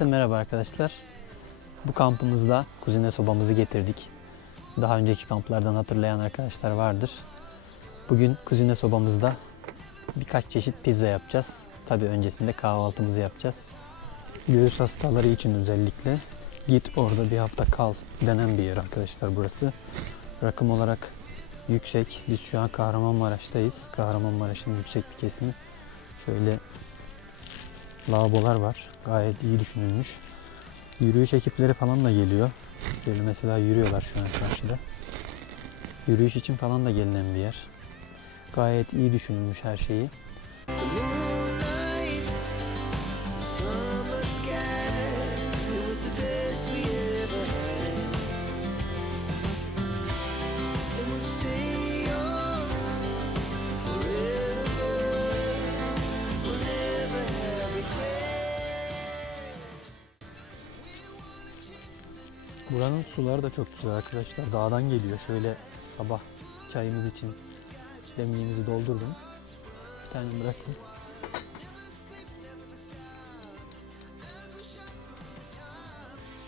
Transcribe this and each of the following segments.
Herkese merhaba arkadaşlar. Bu kampımızda kuzine sobamızı getirdik. Daha önceki kamplardan hatırlayan arkadaşlar vardır. Bugün kuzine sobamızda birkaç çeşit pizza yapacağız. Tabi öncesinde kahvaltımızı yapacağız. Göğüs hastaları için özellikle git orada bir hafta kal denen bir yer arkadaşlar burası. Rakım olarak yüksek. Biz şu an Kahramanmaraş'tayız. Kahramanmaraş'ın yüksek bir kesimi. Şöyle lavabolar var. Gayet iyi düşünülmüş. Yürüyüş ekipleri falan da geliyor. Böyle mesela yürüyorlar şu an karşıda. Yürüyüş için falan da gelinen bir yer. Gayet iyi düşünülmüş her şeyi. Buranın suları da çok güzel arkadaşlar. Dağdan geliyor. Şöyle sabah çayımız için demliğimizi doldurdum. Bir tane bıraktım.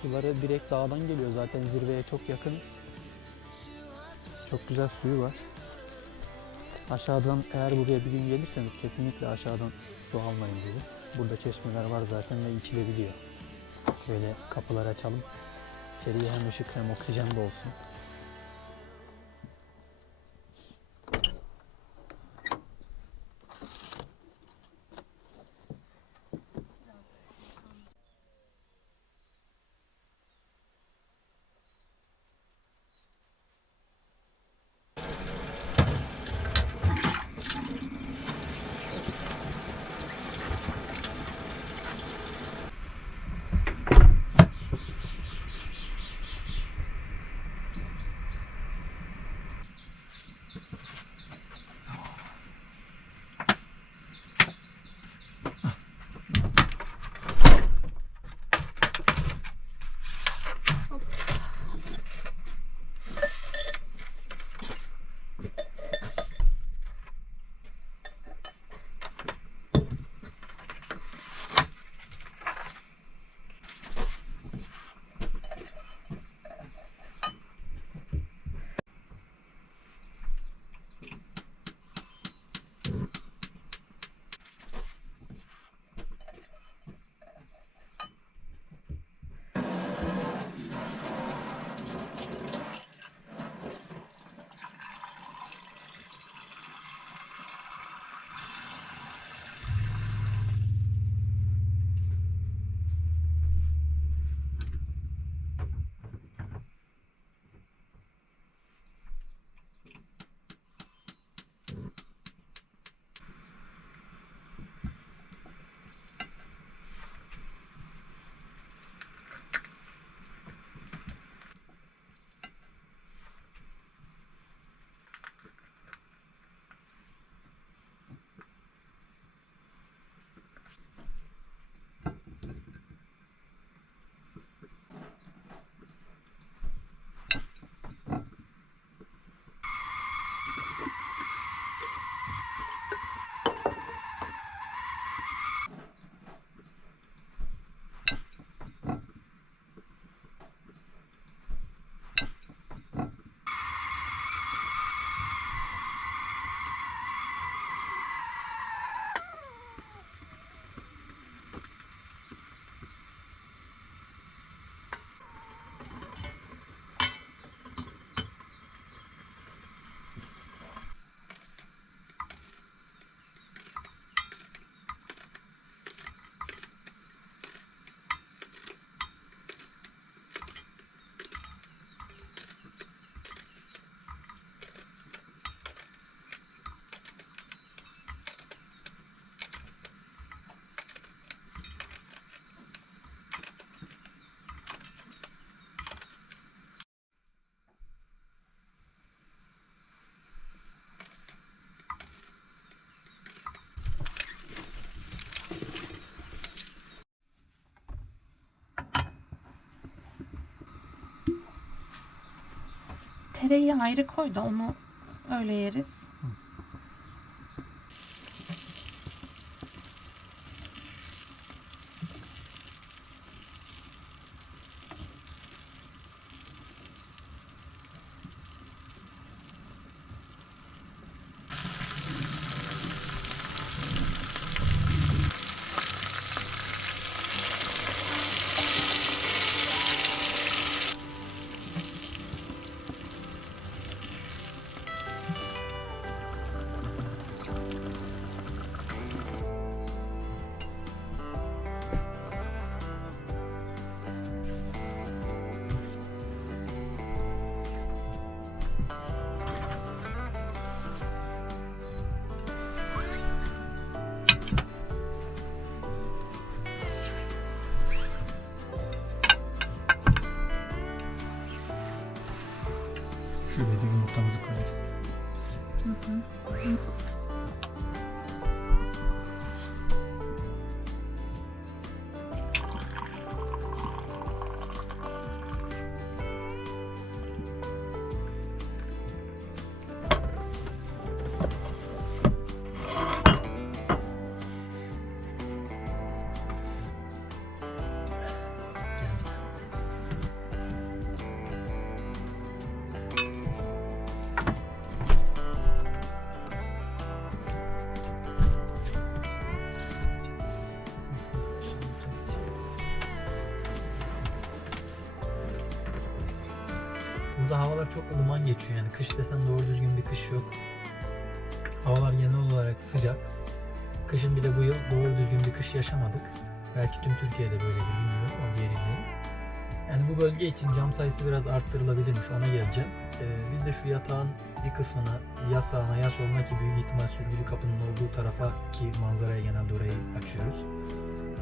Suları direkt dağdan geliyor. Zaten zirveye çok yakınız. Çok güzel suyu var. Aşağıdan eğer buraya bir gün gelirseniz kesinlikle aşağıdan su almayın deriz. Burada çeşmeler var zaten ve içilebiliyor. Şöyle kapıları açalım. İçeriye hem ışık hem oksijen de olsun. Tereyağı ayrı koy da onu öyle yeriz. Çok ılıman geçiyor yani kış desen doğru düzgün bir kış yok. Havalar genel olarak sıcak. Kışın bir de bu yıl doğru düzgün bir kış yaşamadık. Belki tüm Türkiye'de böyledir bilmiyorum o diğer illerin. Yani bu bölge için cam sayısı biraz arttırılabilirmiş ona geleceğim. Ee, biz de şu yatağın bir kısmına ya sağına ya soluna ki büyük ihtimal sürgülü kapının olduğu tarafa ki manzaraya genelde orayı açıyoruz.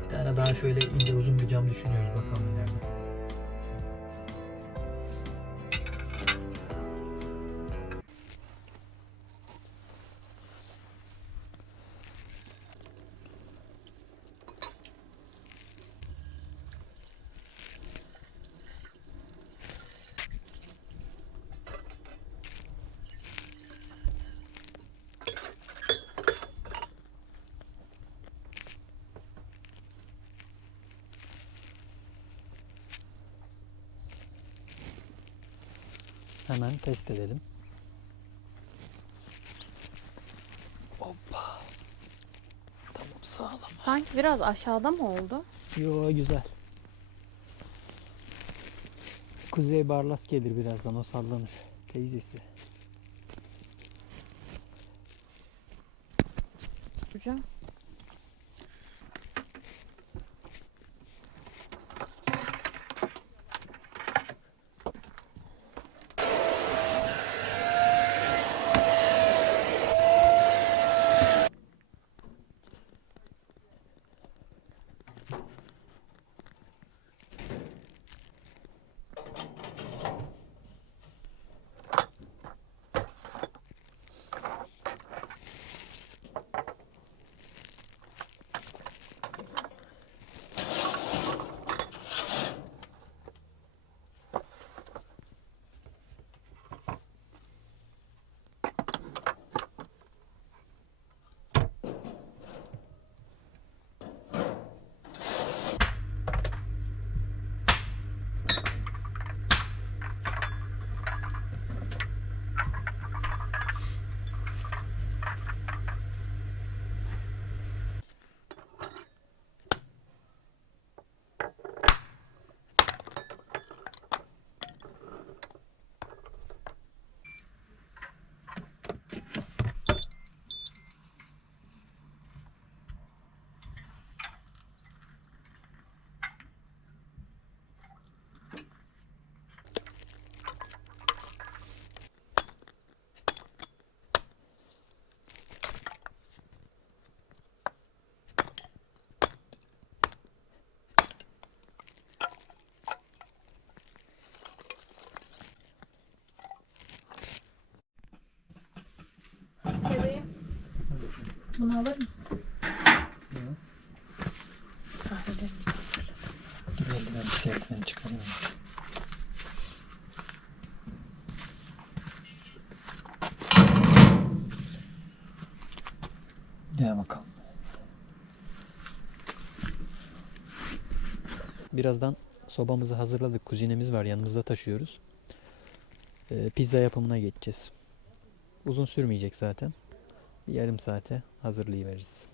Bir tane daha şöyle ince uzun bir cam düşünüyoruz bakalım ileride. Hemen test edelim. Hoppa. Tamam sağlam. Sanki biraz aşağıda mı oldu? Yo güzel. Kuzey Barlas gelir birazdan o sallanır. Teyzesi. Hocam. Bunu alır mısın? Kahvelerimizi hazırladım. Dur eldiven bir serdiven çıkarıyorum. Bakalım. Birazdan sobamızı hazırladık. Kuzinemiz var yanımızda taşıyoruz. Ee, pizza yapımına geçeceğiz. Uzun sürmeyecek zaten. Yarım saate hazırlayıveririz.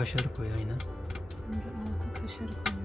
Kaşarı koy aynen. Önce altına kaşarı koyuyoruz.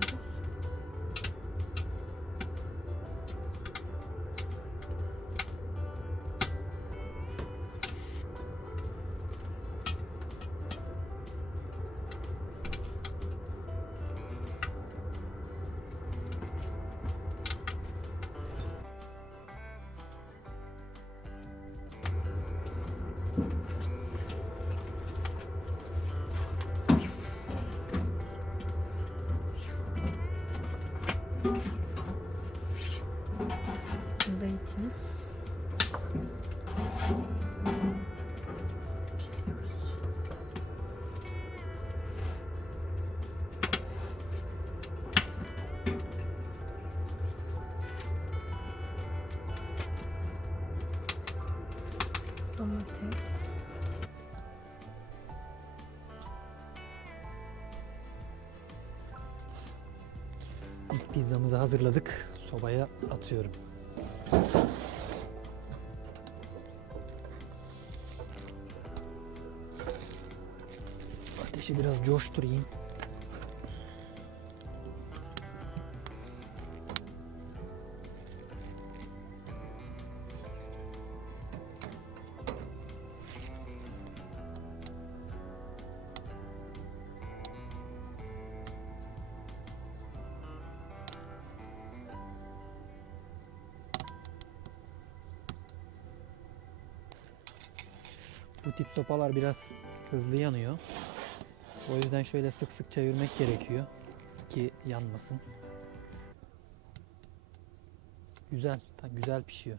Pizzamızı hazırladık. Sobaya atıyorum. Ateşi biraz coşturayım. Bu tip sopalar biraz hızlı yanıyor. O yüzden şöyle sık sık çevirmek gerekiyor ki yanmasın. Güzel, güzel pişiyor.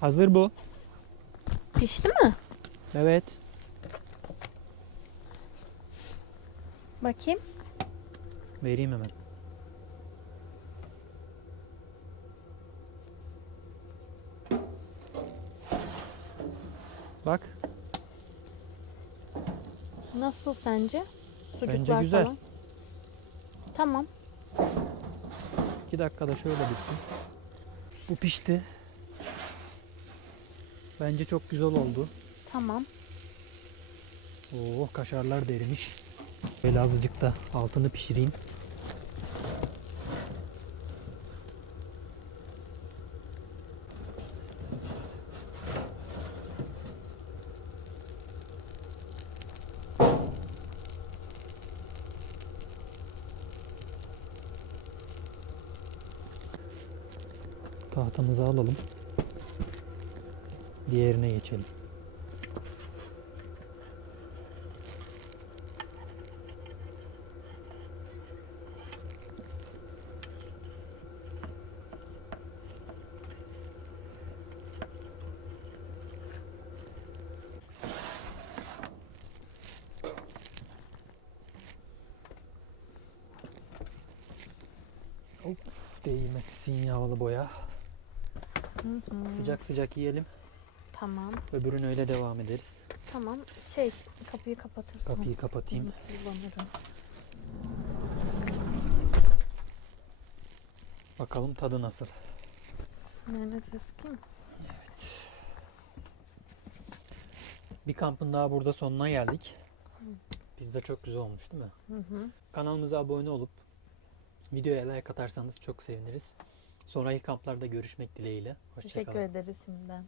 Hazır bu. Pişti mi? Evet. Bakayım. Vereyim hemen. Bak. Nasıl sence? Sucuklar Bence güzel. falan. Tamam. 2 dakikada şöyle bitsin. Bu pişti. Bence çok güzel oldu. Tamam. Oo kaşarlar da erimiş. Böyle azıcık da altını pişireyim. Tahtamızı alalım. Diğerine geçelim. Yağlı boya. Hı hı. Sıcak sıcak yiyelim. Tamam. Öbürünü öyle devam ederiz. Tamam. Şey kapıyı kapatırsan. Kapıyı kapatayım. Kullanırım. Bakalım tadı nasıl. Nerede sıkayım? Bir kampın daha burada sonuna geldik. Pizza çok güzel olmuş değil mi? Hı hı. Kanalımıza abone olup videoya like atarsanız çok seviniriz. Sonraki kamplarda görüşmek dileğiyle. Teşekkür Hoşçakalın. ederiz şimdiden.